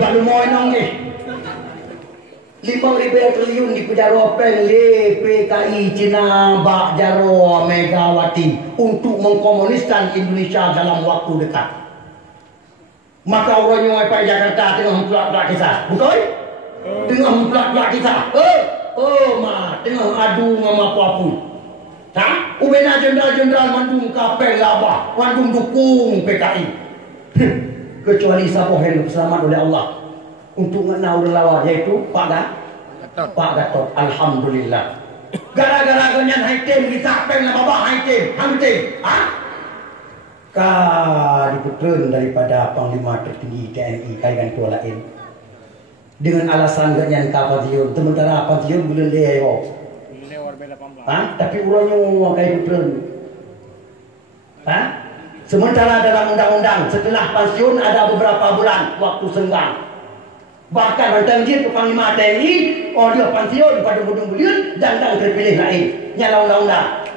baru mau nong ni 5.000 triliun di Pejaro Pen PKI Cina Bak Jaro Megawati untuk mengkomuniskan Indonesia dalam waktu dekat. Maka orang yang sampai Jakarta tengah mempelak-pelak kisah, betul? Tengah mempelak-pelak kisah. Tengah adu dengan apa-apa. Ubena jenderal-jenderal mandung kapel labah, mandung dukung PKI. Kecuali siapa yang selamat oleh Allah untuk mengenal lawan, yaitu Pak Gatot. Alhamdulillah. Gara-gara ganyan haitim disapeng lah babak haitim hantim. Diputren daripada Panglima Tertinggi TNI kaigan tua lain dengan alasan ganyan kapatiun, sementara kapatiun belum dia tapi urangnya kai putren. Sementara dalam undang-undang setelah pensiun ada beberapa bulan waktu senggang. Bahkan tentang dia ke Panglima TNI, dia pensiun pada hujung bulan dan terpilih lain. Nyala undang-undang.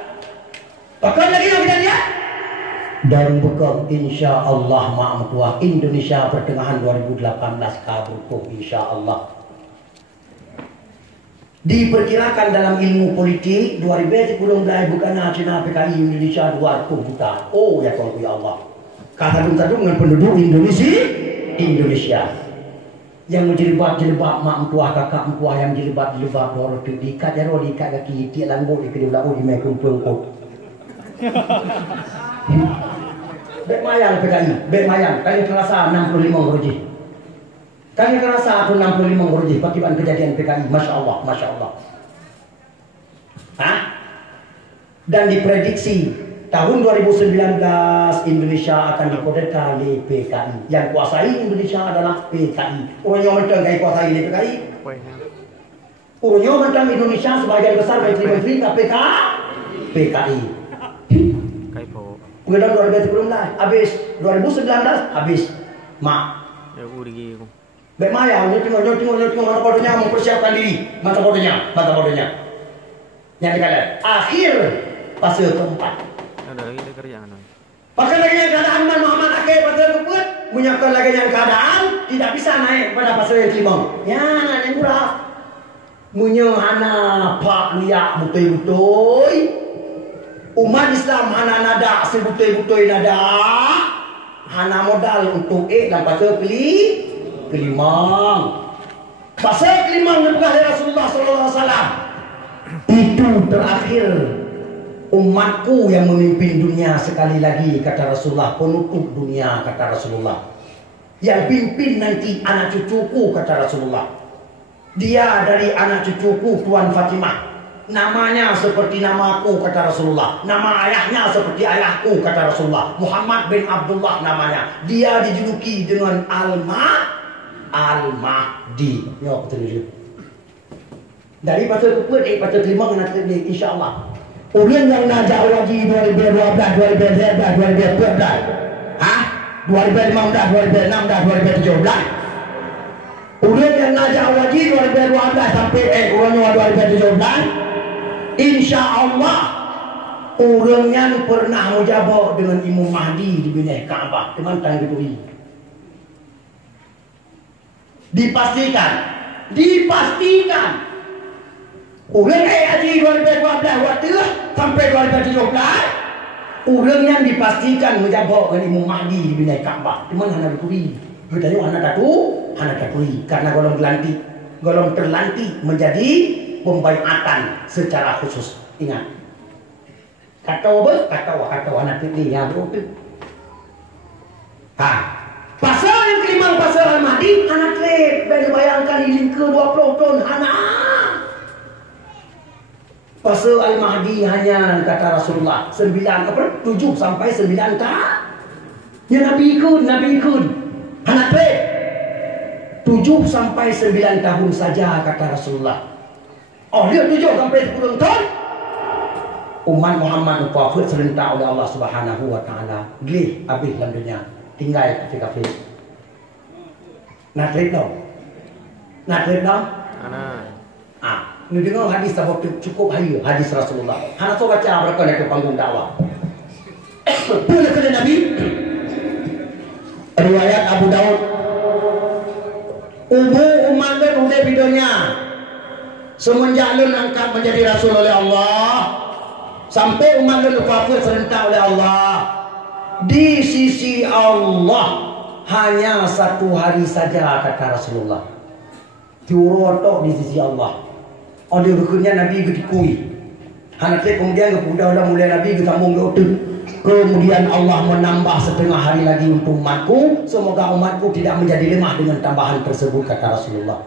Bahkan lagi yang dia dan bukan insya Allah mak tua Indonesia pertengahan 2018 kabur insya Allah. Diperkirakan dalam ilmu politik 2010 bukan Cina PKI Indonesia 200 juta. Ya Tuhan ya Allah. Kadang-kadang dengan penduduk Indonesia yang menjilbab mak tua kakak tua yang jilbab baru tu diikat jaro diikat kaki tiak langgut di kedua di mai kumpul kot. Bek mayang PKI, bek mayang kali terasa 65 rupiah. Kami kerasa aku 65 rupiah pakiban kejadian PKI, Masya Allah. Dan diprediksi tahun 2019 Indonesia akan dikodekan di PKI. Yang kuasai Indonesia adalah PKI. Orang yang mentang kai kuasai di PKI. Orang yang mentang Indonesia sebagian besar menteri-menteri KPK PKI. Kemudian 2010 lah, habis 2019 habis. Mak. Ya urigi aku. Baik maya, tengok mata bodohnya mempersiapkan diri, mata bodohnya. Yang dikatakan akhir fase keempat. Ada lagi ada kerjaan. Bahkan lagi yang keadaan Muhammad akhir fase keempat, menyiapkan lagi yang keadaan tidak bisa naik pada fase yang kelima. Ya, yang murah. Munyo hana pak liak betul-betul. Umat Islam hana nada sebetul-betul nada. Hana modal untuk dan fase kelima. Fase kelima dari Rasulullah SAW. Itu terakhir umatku yang memimpin dunia sekali lagi kata Rasulullah, penutup dunia kata Rasulullah. Yang pimpin nanti anak cucuku kata Rasulullah. Dia dari anak cucuku Tuan Fatimah. Namanya seperti namaku kata Rasulullah. Nama ayahnya seperti ayahku kata Rasulullah. Muhammad bin Abdullah namanya. Dia dijuluki dengan Al-Mahdi. Ya betul. Dari pasal keempat pasal kelima kena terjadi insya-Allah. Ulun yang najak haji 2012, 2013, 2014. 2015, 2016, 2017. Ulun yang najak haji 2012 sampai urangnya 2017. Insya-Allah urangnya pernah mujabah dengan Imam Mahdi di Binai Kaabah, teman tang diberi. Dipastikan urang haji 2012 waktu sampai 2017 urang yang dipastikan mujabah dengan Imam Mahdi di Binai Kaabah, teman hana diberi. Betulnya hana datui karena golong terlantik menjadi pembaiatan secara khusus. Ingat. Kata anak ini yang betul. Pasal yang kelima pasal Al-Mahdi anak trade bayangkan ini ke 20 tahun anak. Pasal Al-Mahdi hanya kata Rasulullah 7 sampai 9 tahun. Ya Nabi ikut. Anak trade 7 sampai 9 tahun saja kata Rasulullah. Dia 7 sampai 10 tahun. Umat Muhammad wafat serentak oleh Allah Subhanahu wa taala. Gelih habis dalam dunia. Tinggal kafir. Nak trade dong. Ini dengar hadis cukup hadis Rasulullah. Hana so baca berapa nak panggung dakwah. Boleh kena Nabi. Riwayat Abu Daud. Ubu umat dan udah videonya. Semenjak lun angkat menjadi rasul oleh Allah, sampai umat lun kafir serentak oleh Allah. Di sisi Allah hanya 1 hari saja kata Rasulullah. Diurotok di sisi Allah. Oleh rukunnya Nabi dikui. Hanatnya kemudian kemudian mulai Nabi ketambung ke. Kemudian Allah menambah 1/2 hari lagi untuk umatku. Semoga umatku tidak menjadi lemah dengan tambahan tersebut kata Rasulullah.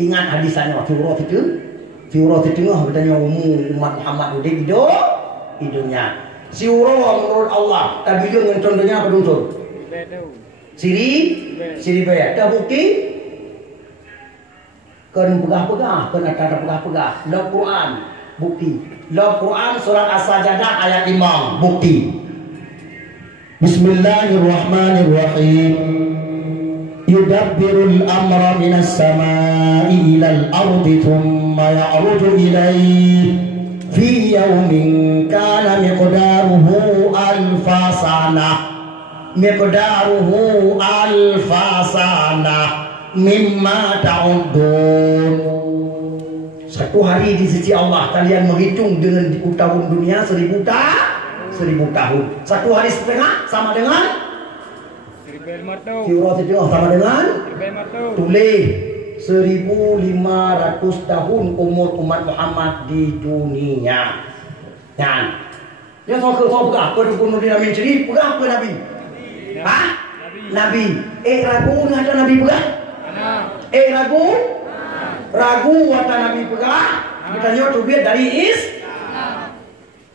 Ingat hadisannya Fiurat itu. Fiurat itu katanya umum umat Muhammad udah hidupnya. Siuro menurut Allah. Tapi dia dengan contohnya apa dulu? Siri bayar. Dah bukti? Kan pegah-pegah. Kan ada pegah-pegah. Lalu Quran. Bukti. Lalu Quran surat As-Sajdah ayat 5. Bukti. Bismillahirrahmanirrahim. Yudabbirul amra minas sama'i ilal ardi thumma ya'ruju ilayhi fi yawmin kana miqdaruhu alfa sanah. Miqdaruhu alfa sanah mimma ta'udun. 1 hari di sisi Allah kalian menghitung dengan tahun dunia 1000 tahun. 1 hari setengah sama dengan Fiurat itu sama dengan tulis 1500 tahun umur umat Muhammad di dunia. Kan? Dia tahu pegah apa dukun di Nabi cerita pegah apa Nabi? Hah? Nabi. Ragu ada Nabi pegah? Ragu? Ragu ada Nabi pegah? Kita nyoto biar dari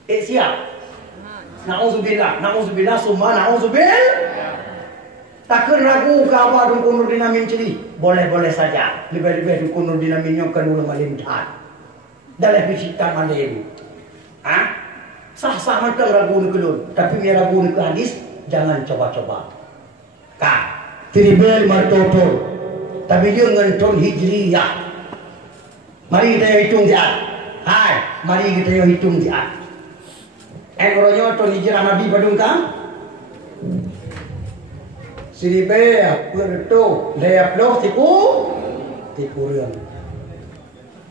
siap. Nauzubillah summa nauzubillah. Takkan ragu ke apa dukun Nurdin Amin ceri? Boleh-boleh saja. Lebih-lebih dukun Nurdin Amin yang kedua malim jahat. Dalam bisikan malim. Sah-sah macam ragu ni kelun. Tapi biar ragu ni ke hadis, jangan coba-coba. Tiribel martotol. Tapi dia ngenton hijriyah. Mari kita hitung jahat. Mari kita hitung jahat. Engornya ton hijrah Nabi padung kang? Siribe perto leap lo tipu rian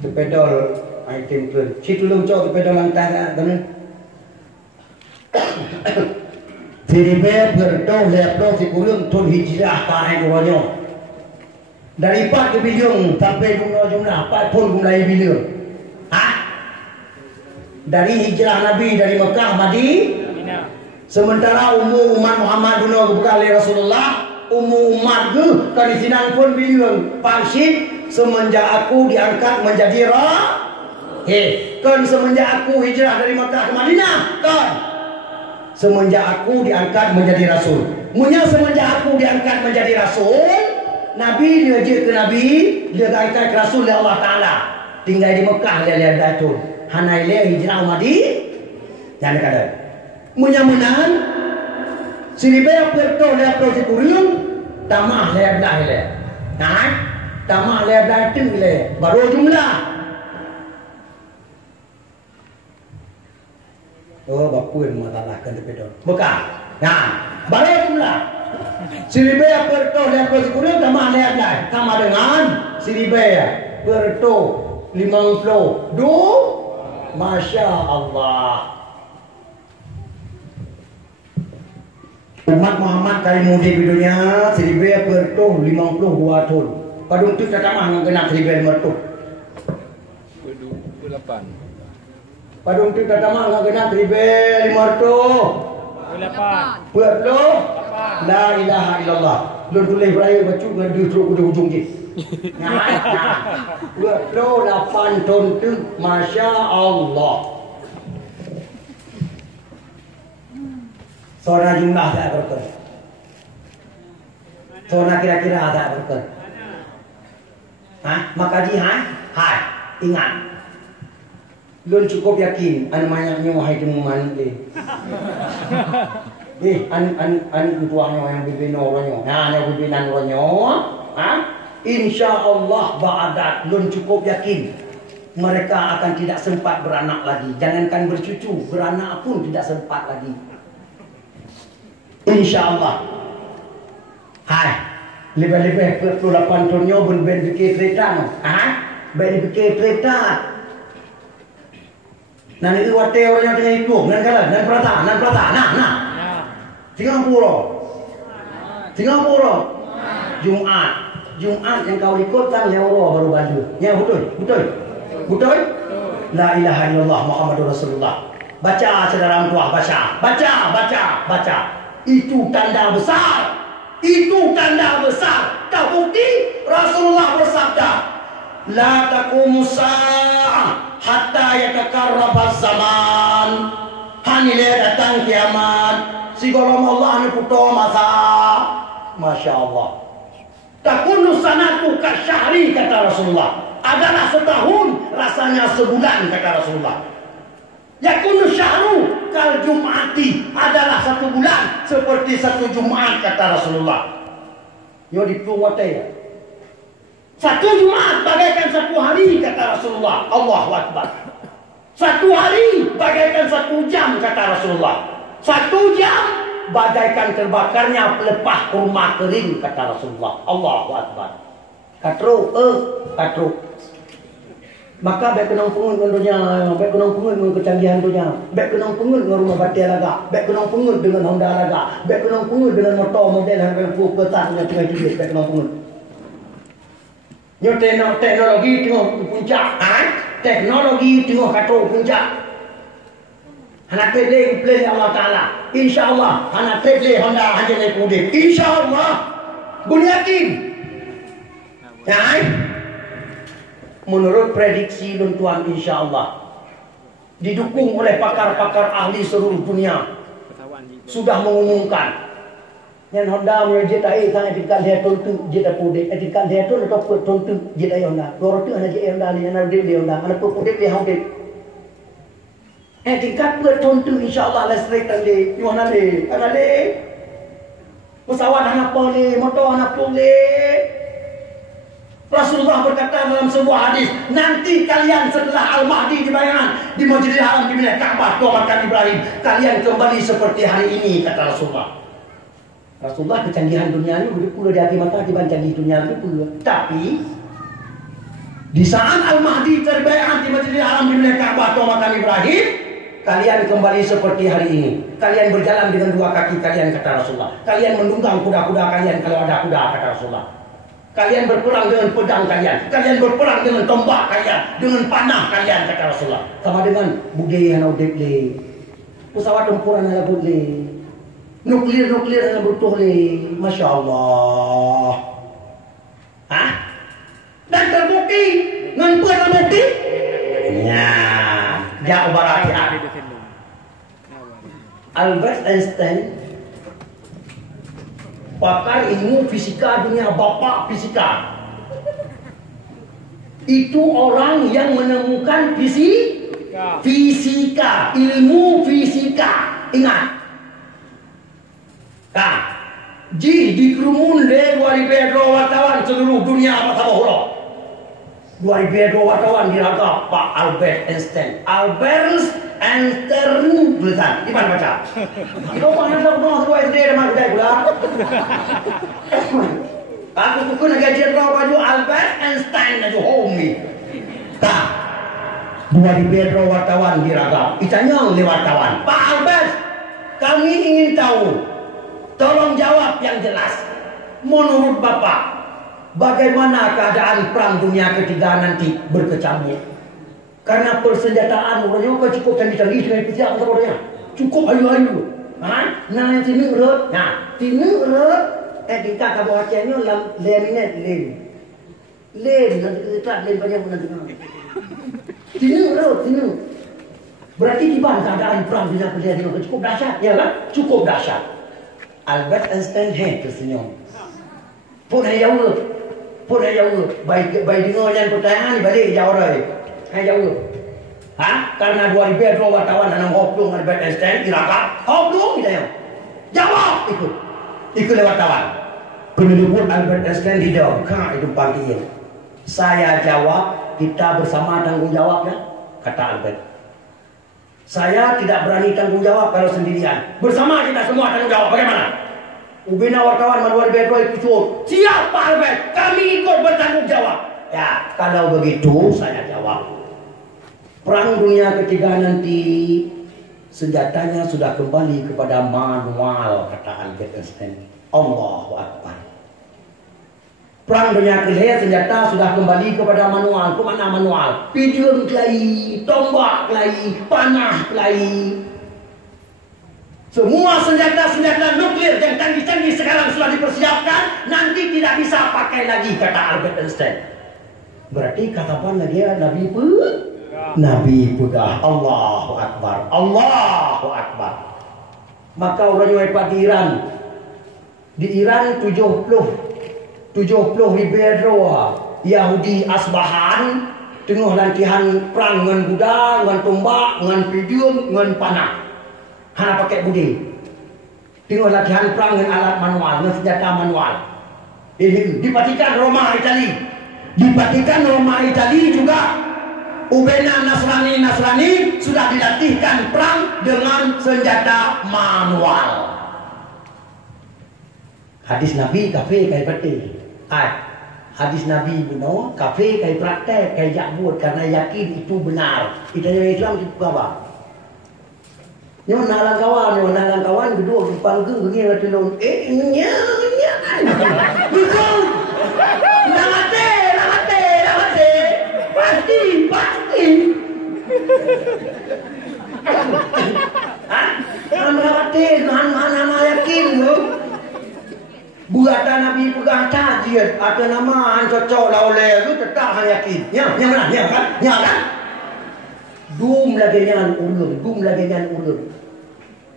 pedal item tu citu lu cok pedal lantai kan Siribe perto leap lo tipu rian ton hijrah tahan orangnya dari 4 bilion sampai jumlah 4 pun mulai bilion dari hijrah Nabi dari Mekah Madinah. Sementara umur umat Muhammad dunia kebuka oleh Rasulullah, umur umat ke kan di sini pun bilion parsit semenjak aku diangkat menjadi kan semenjak aku hijrah dari Mekah ke Madinah kan semenjak aku diangkat menjadi Rasul. Munya semenjak aku diangkat menjadi Rasul, Nabi dia je ke Nabi, dia diangkat ke Rasul oleh Allah Ta'ala. Tinggal di Mekah dia lihat datul. Hanai le hijrah Madinah. Jangan kata munya-munahan siribe perto le pro kurung tamah le dah le. Tamah le dah ting le. Baru jumlah. Oh bapuin masalah kan betul. Bukan. Baru jumlah. Siribe perto le pro kurung tamah le dah. Sama dengan siribe perto 50. Masya Allah. Umat Muhammad kali muda di dunia 1052 tahun. Padung tu kata mah kena 1500. 28. Padung tu kata mah kena 1500. 8. 8. La ilaha illallah. Lu tulis beraya baca dengan dia teruk ujung je. 28 tahun tu Masya Allah. Seorang jumlah tak berkata. Seorang kira-kira tak berkata. Maka hai, ingat. Lun cukup yakin an banyaknya wahai teman an tuanya yang bibino orangnya. Yang bibinan orangnya. Insya Allah ba'adat lun cukup yakin mereka akan tidak sempat beranak lagi. Jangankan bercucu, beranak pun tidak sempat lagi. Insya Allah. Lebih-lebih 48 tahunnya ben fikir kereta. Ben fikir kereta. Nanti wate orangnya tengah itu, nan kalah, nan prata. Nah. Singapura. Jumat yang kau ikut tang euro baru baju. Ya betul. La ilaha illallah Muhammadur Rasulullah. Baca saudara tua, baca. Itu tanda besar. Tak bukti Rasulullah bersabda, la taqumus sa'ah hatta yatakarrabaz zaman. Hanile datang kiamat. Si golong Allah ni puto masa. Masya Allah. Takunu sanatu kasyahri kata Rasulullah. Adalah setahun, rasanya sebulan kata Rasulullah. Yakunu syahru kal jum'ati, adalah satu bulan seperti satu Jumat kata Rasulullah. Yo dipuwate ya. Satu Jumat bagaikan satu hari kata Rasulullah. Allahu Akbar. Satu hari bagaikan satu jam kata Rasulullah. Satu jam bagaikan terbakarnya pelepah kurma kering kata Rasulullah. Allahu Akbar. Katru. Maka baik kenang pungut dengan baik kenang pungut dengan kecanggihan dunia, baik kenang pungut dengan rumah batia laga, baik kenang pungut dengan Honda laga, baik kenang pungut dengan motor model yang berputar yang tengah hidup, baik kenang pungut. Teknologi tengah puncak, teknologi tengah katru puncak. Anak play Allah Taala. InsyaAllah anak play Honda hanya naik mudik. InsyaAllah. Buni yakin. Ya. Menurut prediksi Tuan insyaAllah didukung oleh pakar-pakar ahli seluruh dunia sudah mengumumkan yang Honda menjadi tang etikal dia tontu jeda pode etikal dia tu atau tontu jeda Honda loro tu ana je Honda ni ana de Honda ana pode dia haude etikal per tontu insyaallah listrik tadi yuana le ana le pesawat ana pole motor ana pole. Rasulullah berkata dalam sebuah hadis, nanti kalian setelah Al-Mahdi dibayangkan di Masjidil Haram di Ka'bah tua makan Ibrahim, kalian kembali seperti hari ini kata Rasulullah. Rasulullah kecanggihan dunia ini udah pula di hati mata dibanding canggih dunia itu pula. Tapi di saat Al-Mahdi terbayangkan di Masjidil Haram di Ka'bah tua makan Ibrahim, kalian kembali seperti hari ini. Kalian berjalan dengan dua kaki kalian kata Rasulullah. Kalian menunggang kuda-kuda kalian kalau ada kuda kata Rasulullah. Kalian berperang dengan pedang kalian. Kalian berperang dengan tombak kalian. Dengan panah kalian kata Rasulullah. Sama dengan budaya yang udip pesawat tempuran yang boleh. Nuklir yang butuh le. Masya Allah. Dan terbukti. Dengan terbukti. Ya. Jauh barat ya. Albert Einstein, pakar ilmu fisika dunia, bapak fisika. Itu orang yang menemukan fisika, ilmu fisika. Ingat. Dikerumun deh 2002 wartawan seluruh dunia apa sama holo. 2002 wartawan diragap Pak Albert Einstein. Albert Einstein tulisan di mana baca? Itu mana tahu dua SD sama kedai pula. Aku pukul nak jenderal baju Albert Einstein aja homi. 2002 wartawan diragap. Itanya oleh wartawan. Pak Albert, kami ingin tahu. Tolong jawab yang jelas. Menurut Bapak, bagaimana keadaan perang dunia ketiga nanti berkecamuk? Karena persenjataan orangnya kau cukup canggih-canggih dengan pihak orangnya. Cukup ayu-ayu. Nah, yang sini urut. Nah, sini urut. Kita kamu acehnya laminat len nanti banyak nanti. Sini urut, sini. Berarti di mana keadaan perang dunia ketiga cukup dahsyat, ya kan? Cukup dahsyat. Albert Einstein tersenyum. Pun jauh. Baik dengar yang pertanyaan balik jauh dah. Jauh. Karena 2002 wartawan anak hoplung Albert Einstein dirangkap. Hoplung kita yang jawab ikut lewat wartawan. Penyebut Albert Einstein dijawab. Itu pagi ini. Saya jawab, kita bersama tanggung jawabnya, kata Albert. Saya tidak berani tanggung jawab kalau sendirian. Bersama kita semua tanggung jawab. Bagaimana? Ubina wartawan manual bedroy itu siapa Albert? Kami ikut bertanggung jawab. Ya, kalau begitu saya jawab. Perang dunia ketiga nanti senjatanya sudah kembali kepada manual, kata Albert Einstein. Allahu Akbar. Perang dunia ketiga senjata sudah kembali kepada manual. Kemana manual? Pidium kelai, tombak kelai, panah kelai. Semua senjata-senjata nuklir yang canggih-canggih sekarang sudah dipersiapkan. Nanti tidak bisa pakai lagi, kata Albert Einstein. Berarti katakanlah dia Nabi pedah. Allahu Akbar. Allahu Akbar. Maka orang yang hebat di Iran. Di Iran 70 ribu Yahudi Asbahan tengah lantihan perang dengan kuda, dengan tombak, dengan pidium, dengan panah. Hana pakai budi. Tengah latihan perang dengan alat manual, dengan senjata manual. Ini dipatikan Roma Itali. Dipatikan Roma Itali juga. Ubena Nasrani sudah dilatihkan perang dengan senjata manual. Hadis Nabi kafe kai pati. Hadis Nabi buno kafe kai praktek kai jak buat karena yakin itu benar. Itanya Islam itu apa? Nyo nalang kawan kedua dipanggil begini ngerti lo. Nya. Betul. Nangate. Pasti. Nangate, mana yakin lo. Buatan Nabi pegang tajir atau nama cocok lah oleh tu tetap yakin. Ya kan? Dum lagi nyan ulur.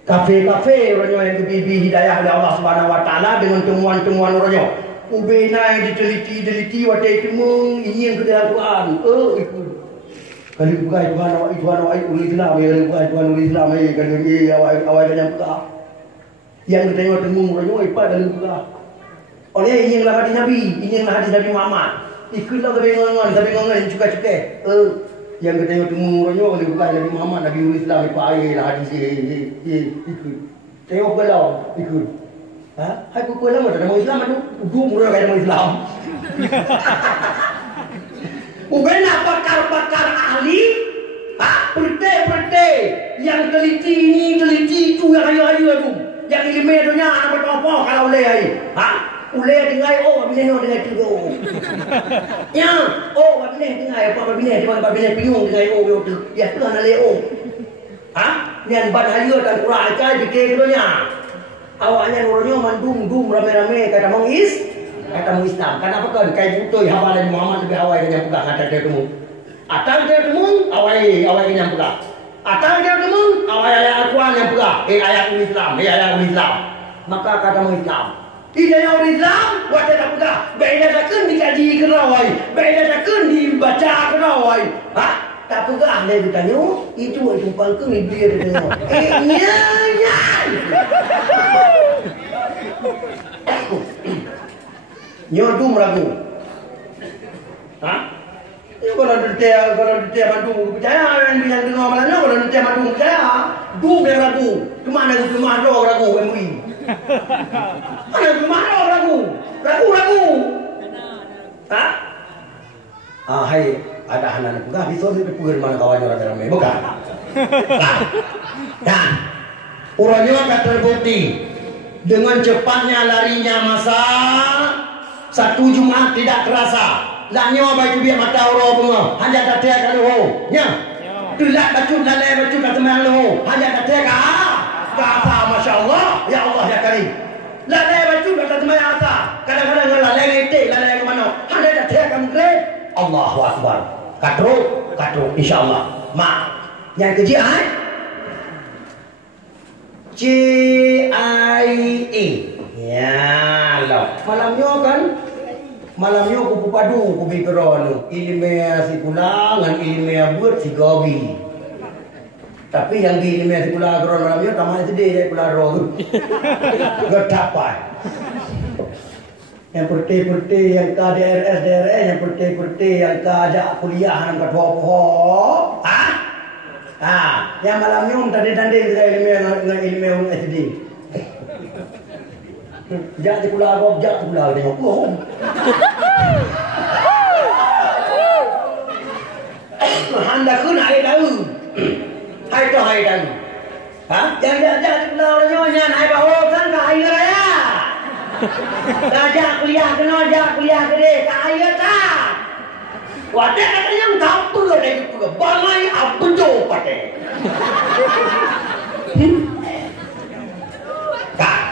Kafe orangnya yang kebibi hidayah oleh Allah Subhanahu Wa Taala dengan temuan-temuan orangnya. Ubena yang diteliti watai temung ini yang kedua Quran. Itu. Kalau bukan Tuhan awak Islam ya, kalau bukan Tuhan Islam ya, kalau awak yang buka. Yang kita temung orangnya ipa kalau buka. Oleh ini yang hadis Nabi, ini yang hadis Nabi Muhammad. Ikutlah kebengangan, tapi ngangan cuka-cuka. Yang kita temu orangnya kalau bukan Nabi Muhammad, Nabi Islam ipa ayat hadis ikut. Tengok belau ikut. Hai pukul lama tak ada Islam tu. Murah kaya Islam. Ubena pakar-pakar ahli, perte yang teliti ini, teliti itu, yang ayu tu. Yang ilmu dunia apa apa kalau boleh ai. Boleh dengar bila dengar tu. Ya, bila dengar apa bila bingung dengar tu. Ya tu nak leo. Yang ban ayu dan Quran kai fikir dunia. Awaknya nurunyo mandum rame-rame kata mong Islam. Kenapa kan kai butuh haba dari Muhammad lebih awal yang pegang kata dia temu. Atau dia temu awal yang pegang. Atau dia temu awal ayat Al-Quran yang pegang. Ayat Islam. Maka kata mong Islam. Tidak yang Islam buat tak pegang. Beda takkan dikaji kerawai. Beda takkan dibaca kerawai. Tak pegang dia bertanya, itu pangkeng ni dia tengok. Ya. Nyodum ragu. Kalau dia mandu percaya yang dengar malangnya kalau dia mandu percaya, dum dia ragu. Kemana ragu MUI. Mana kemana ragu. Hai ada anak pegang bisa dipegang mana kawannya orang ramai bukan? Dan orangnya akan terbukti dengan cepatnya larinya masa 1 Jumat tidak terasa. Lanyo baju biar mata orang semua hanya kata kalau nya tulak baju lalai baju kata malu hanya kata kata masya-Allah ya Allah ya Karim. Lalai baju kata asa kadang-kadang lalai ngete lalai ke mana hanya kata kamu great Allahu Akbar. Katro insyaallah. Mak yang keji CIE. Ya Allah. Malamnya aku padu aku bikron ilmu si pulang dengan ilmu buat si gobi. Tapi yang di ilmu si pulang kron malamnya tamai sedih dia pulang roh. Getapai. Yang putih-putih yang ke DRS, yang putih-putih yang ke ajak kuliah yang ke poho. Yang malamnya tadi-tadi dengan ilmu SD. Jak di pula aku, jak di pula tengok. Oh. Handa ku naik daun. Hai daun. Ha? Jak di pula nyonya naik bawah kan kaya raya. Jak kuliah kena jak kuliah gede kaya tak. Wadah katanya yang apa lagi pula. Balai apa jo pakai.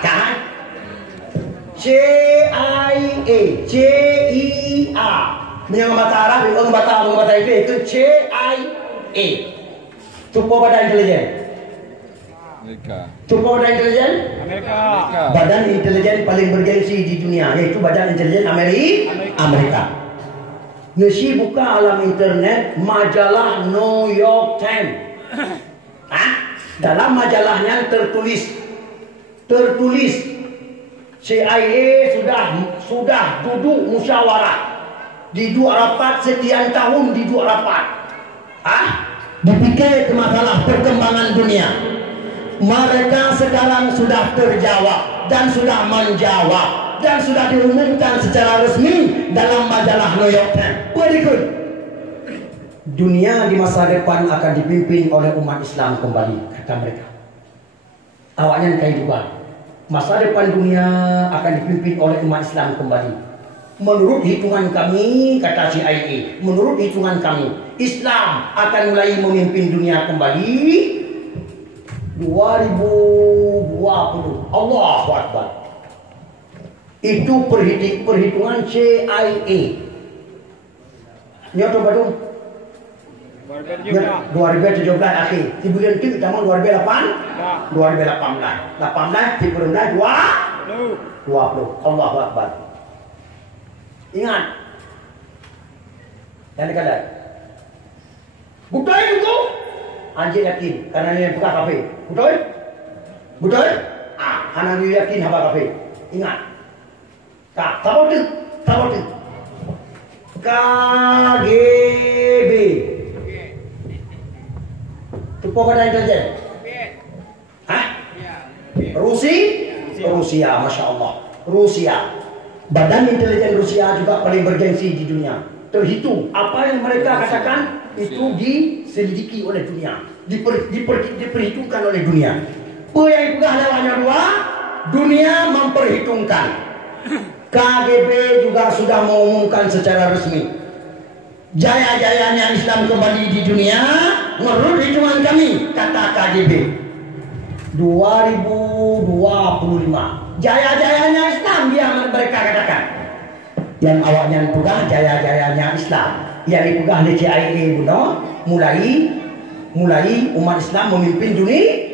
Kan? CIA. Yang bahasa Arab, orang bahasa Inggris itu CIA. Cukup badan intelijen. Amerika. Cukup badan intelijen? Amerika. Badan intelijen paling bergengsi di dunia, yaitu Badan Intelijen Amerika. Nasi buka alam internet majalah New York Times. Dalam majalahnya tertulis CIA sudah duduk musyawarah, duduk rapat sekian tahun, duduk rapat. Dipikir ke masalah perkembangan dunia. Mereka sekarang sudah terjawab dan sudah menjawab dan sudah diumumkan secara resmi dalam majalah New York Times. Berikut. Dunia di masa depan akan dipimpin oleh umat Islam kembali, kata mereka. Awaknya kehidupan. Masa depan dunia akan dipimpin oleh umat Islam kembali. Menurut hitungan kami, kata CIA, menurut hitungan kami, Islam akan mulai memimpin dunia kembali 2020. Allahu Akbar. Itu perhitungan CIA. Nyoto badung. 2017 akhir. Di bulan itu tahun 2018. 18 di bulan 20. Allahu Akbar. Ingat. Yang dikatakan. Betul itu? Anjir yakin karena ini buka kafe. Betul? Betul? Anak dia yakin apa kafe. Ingat. Tahu tu. KGB. Cukup badan intelijen. Rusia, Masya Allah. Rusia. Badan intelijen Rusia juga paling bergengsi di dunia. Terhitung apa yang mereka katakan itu diselidiki oleh dunia, diperhitungkan oleh dunia. Yang hanya dua, dunia memperhitungkan. KGB juga sudah mengumumkan secara resmi jaya-jayanya Islam kembali di dunia menurut hitungan kami, kata KGB 2025. Jaya-jayanya Islam dia mereka katakan. Yang awaknya pegah jaya-jayanya Islam yang dipegah oleh CIA buno mulai umat Islam memimpin dunia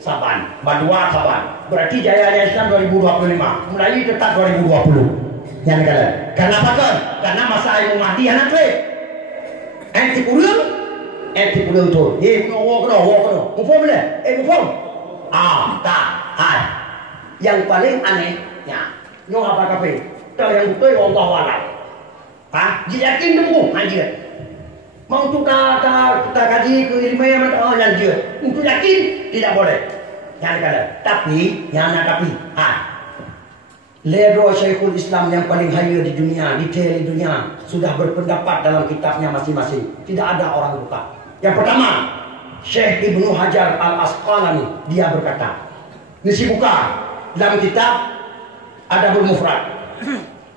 Saban, Badua Saban. Berarti jaya Islam 2025 mulai tetap 2020. Yang kata. Karena apa kan? Karena masa Imam Mahdi anak tu. Enti pulang tu. Wo kena. Mufum boleh? Mufum. Tak. Yang paling aneh, ya. Nyong apa kafe? Tahu yang betul Allah wala. Yakin dulu, anjir. Mau tu kita kaji ke ilmu yang lanjut. Untuk yakin tidak boleh. Yang kata. Tapi. Ledro Syekhul Islam yang paling haya di dunia, detail di dunia, sudah berpendapat dalam kitabnya masing-masing. Tidak ada orang buka. Yang pertama, Syekh Ibnu Hajar Al-Asqalani, dia berkata, nisi buka dalam kitab Adabul Mufrad.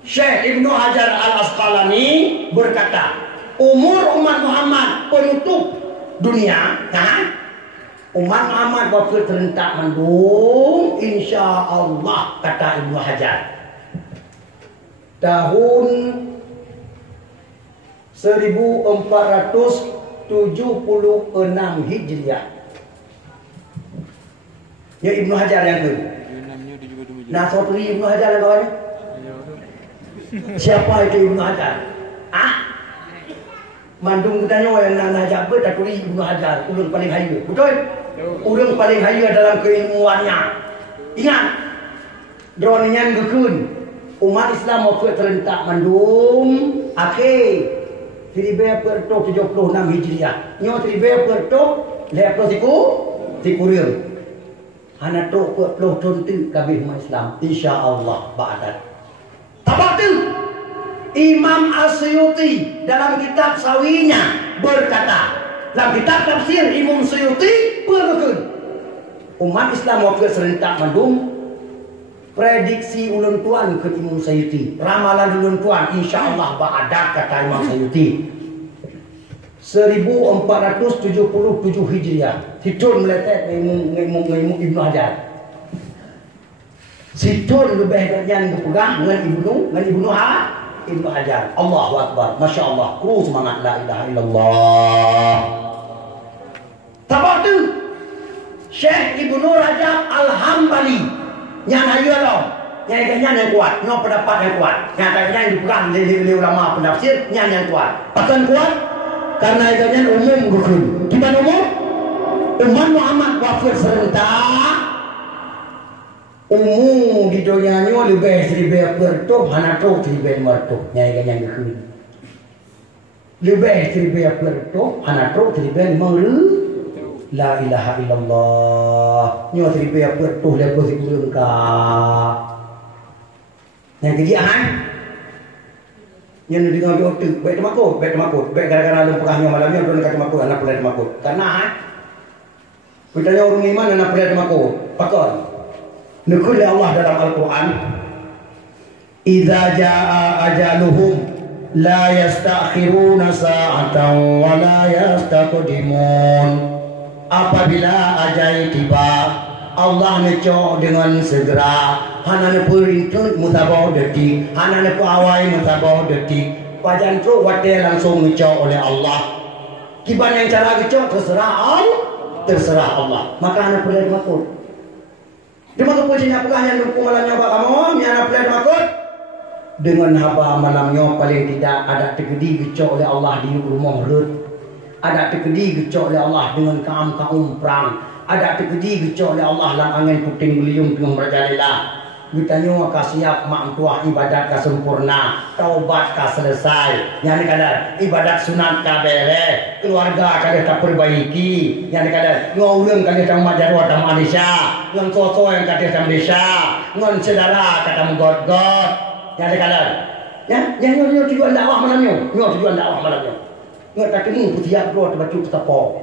Syekh Ibnu Hajar Al-Asqalani berkata, umur umat Muhammad penutup dunia, umat Muhammad waktu terentak mendung, insya Allah, kata Ibnu Hajar, tahun 1476 Hijriah. Ya Ibnu Hajar yang ke. Nah, saudari Ibnu Hajar yang kawannya. Siapa itu Ibnu Hajar? Mandung katanya yang nak najak ber tak tuli Ibnu Hajar, ulun paling haya. Betul? Ulun paling haya dalam keilmuannya. Ingat. Dronnya ngekun. Umat Islam waktu terentak mandung akhir 1476 Hijriah. Nyo 1400 lepro tiku riung. Hana tok puluh tuntu kabeh umat Islam insya-Allah ba'dat. Tabatu Imam Asyuti dalam kitab Sawinya berkata, dalam kitab tafsir Imam Suyuti berkata, umat Islam waktu serentak mandung prediksi ulun tuan ke Imam Suyuti, ramalan ulun tuan insya-Allah ba'dat kata Imam Suyuti 1477 Hijriah. Situn meletak ngemu Ibnu Hajar. Situn lebih yang dipegang dengan Ibnu Hajar. Allahu Akbar. Masya Allah. Semangat la ilaha illallah. Tabatu Syekh Ibnu Rajab Al-Hambali yang ayu Allah. Yang yang kuat, yang pendapat yang kuat. Yang dipegang oleh ulama penafsir yang kuat. Pasal kuat karena ikannya umum gugur. Kita umum umat Muhammad wafir serentak umum di dunia ni lebih 1000 pertuk hana tok 1000 mertuk nyai ikannya gugur. Lebih 1000 pertuk hana tok 1000 la ilaha illallah nyo 1000 pertuk lepo sibulun ka. Yang kejian yang dengan otak baik temakut gara-gara lu pekahnya malamnya orang kata temakut anak pelai temakut karena bertanya orang iman anak pelai temakut pakon nukul Allah dalam Al-Quran idza jaa ajaluhum la yastakhiruna sa'atan wa la yastaqdimun. Apabila ajal tiba Allah ngecok dengan segera. Hana perintut mutabau detik, hana awai mutabau detik. Pajan tu wate langsung ngecok oleh Allah. Kiban yang cara ngecok terserah Allah. Maka hana perlu makut. Dia makut pujinya bukan yang dukung malamnya bak kamu, hana perlu makut. Dengan haba malamnya paling tidak ada tegedi ngecok oleh Allah di rumah lut. Ada tegedi ngecok oleh Allah dengan kaum perang. Ada tegedi ngecok oleh Allah dalam angin puting beliung dengan merajalela. Ditanya ka siap mak tua ibadat ka sempurna, taubat ka selesai. Yang dikata ibadat sunat ka bere, keluarga ka dia tak perbaiki. Yang dikata ngauleung ka dia tak majarwa tam Malaysia, ngon soso yang ka dia tam Malaysia, ngon saudara ka tam god-god. Yang dikata ya, yang nyo tujuan dakwah malamnya, tujuan dakwah malamnya. Ngot tak temu putiak bro terbacu tetapo.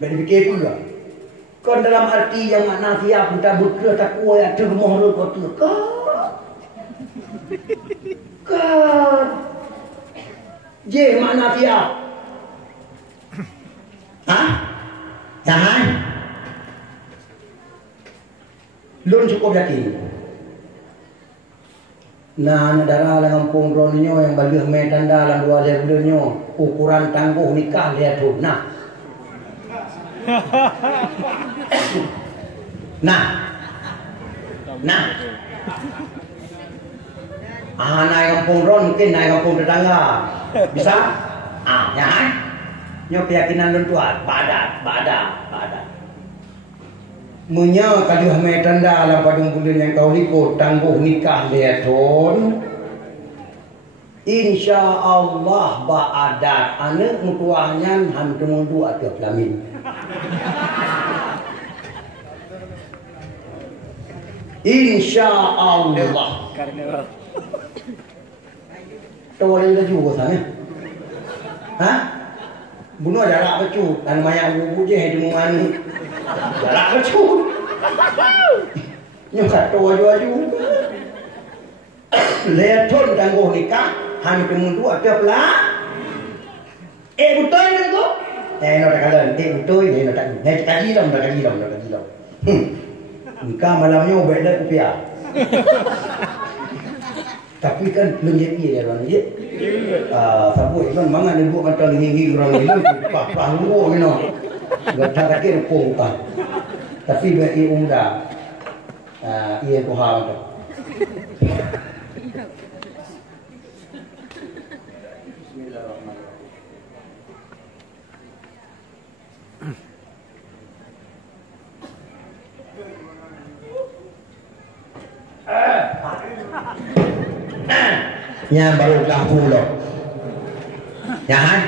Bagi fikir pula. Kon dalam arti yang makna siap kita betul takwa yang termoh lu betul kan je makna siap jangan lun cukup yakin nah negara Lampung Ronyo yang bagi medan dalam 2000 ukuran tangguh nikah lihat tu Nah, naik kampung ron mungkin naik kampung tetangga bisa, ya kan? Nyo keyakinan lu tuan, badat. Munya kali hame tanda dalam padung bulan yang kau lipo tangguh nikah liaton. Insya Allah ba'adat anak mutuahnya hantu dua tiap lamin. Insya Allah. Tahu ada juga sana. Bunuh jarak becu. Dan maya bubu je di mana. Jarak becu. Nyukat tahu aju. Leton tangguh nikah. Hantu dua tiap lah. Betul ni tu. Nak kata, betul ni nak kaji dah. Nikah malamnya beda rupiah. Tapi kan belum jadi ya orang ni. Sabut kan mangan dia buat macam ni orang ni. Pak lu ni no. Gak tak kira pun kan. Tapi bagi umrah. Ia Tuhan tu. Nya baru lampu loh. Ya kan?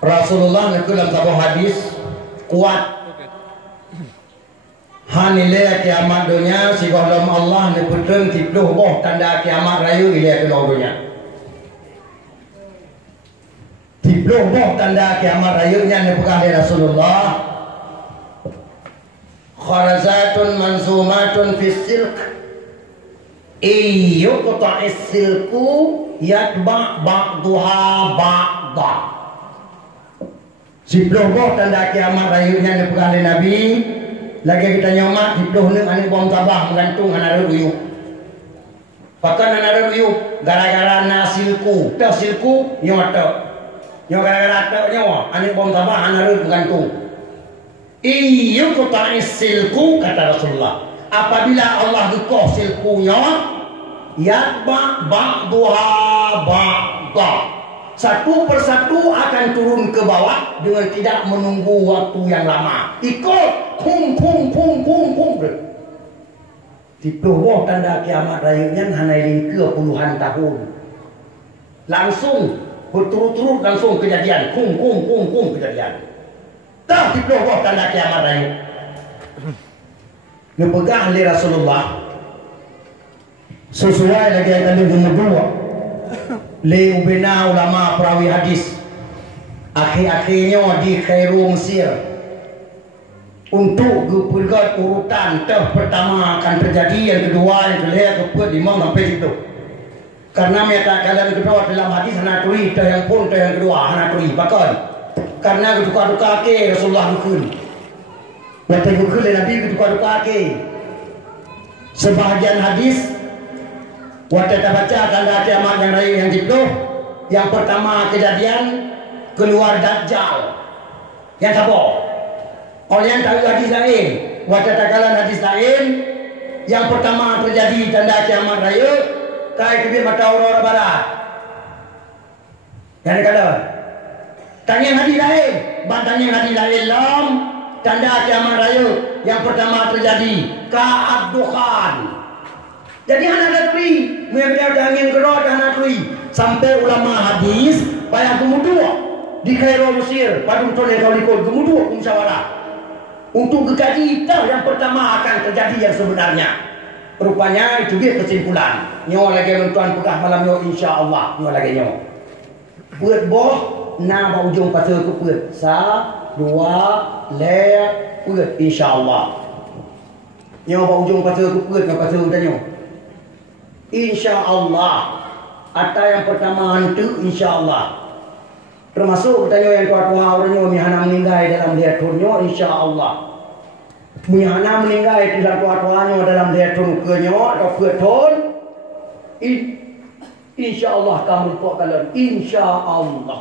Rasulullah nak dalam sebuah hadis kuat hanile kiamat dunia si golom Allah ni puteng 10 boh tanda kiamat raya ile ke dunia 10 boh tanda kiamat raya nya ni pegang dari Rasulullah kharazatun manzumatun fis silk yuqta'is silku yatba' ba'duha ba'da 10 boh tanda kiamat rayunya ni pegang dari Nabi lagi kita nyomat 10 ni ane bom tabah menggantung anak ruyuk pakan anak ruyuk gara-gara na silku tau silku nyawa tau nyawa gara-gara tau nyawa ane bom tabah anak ruyuk menggantung yuqta'is silku kata Rasulullah apabila Allah gekoh silkunya yatba' ba'duha ba'da satu persatu akan turun ke bawah dengan tidak menunggu waktu yang lama ikut kum di bawah tanda kiamat rayunya hanya ke puluhan tahun langsung berturut-turut langsung kejadian kum kejadian tak di bawah tanda kiamat rayu dipegang oleh Rasulullah sesuai lagi yang tadi nomor 2 le ubena ulama perawi hadis akhir-akhirnya di Kairo Mesir untuk berpegat urutan pertama akan terjadi yang kedua yang ketiga keempat lima sampai situ karena menyatakan kedua dalam hadis hanaturi yang pun yang kedua hanaturi bahkan karena keduka-duka ke Rasulullah dukun waktu dukun Nabi keduka-duka ke sebahagian hadis waktu kita baca tanda kiamat yang lain yang itu yang pertama kejadian keluar Dajjal yang apa? Oleh yang tahu hadis lain waktu takalan hadis lain yang pertama terjadi tanda kiamat raya kai kebir mata aurora barat yang dikata tanya hadis lain bantanya hadis lain lam tanda kiamat raya yang pertama terjadi ka'ad-dukhan jadi anak tui, mereka angin kerot anak tui. Sampai ulama hadis, banyak gemudua di Kairo Mesir, pada betul yang kau likut gemudua musyawarah untuk gekaji tahu yang pertama akan terjadi yang sebenarnya. Rupanya itu dia kesimpulan. Nyawa lagi mentuan pegah malam nyawa insya Allah nyawa lagi nyawa. Buat boh, na bau ujung pasal ke buat. Dua, buat insya Allah. Nyawa bau ujung pasal ke buat, pasal udah nyawa. Insya Allah atau yang pertama hantu insya Allah termasuk katanya yang tua-tua orangnya mihana meninggal dalam dia turnya insya Allah mihana meninggal dalam tua-tuanya dalam dia turun kenya atau keton insya Allah kamu lupa kalian insya Allah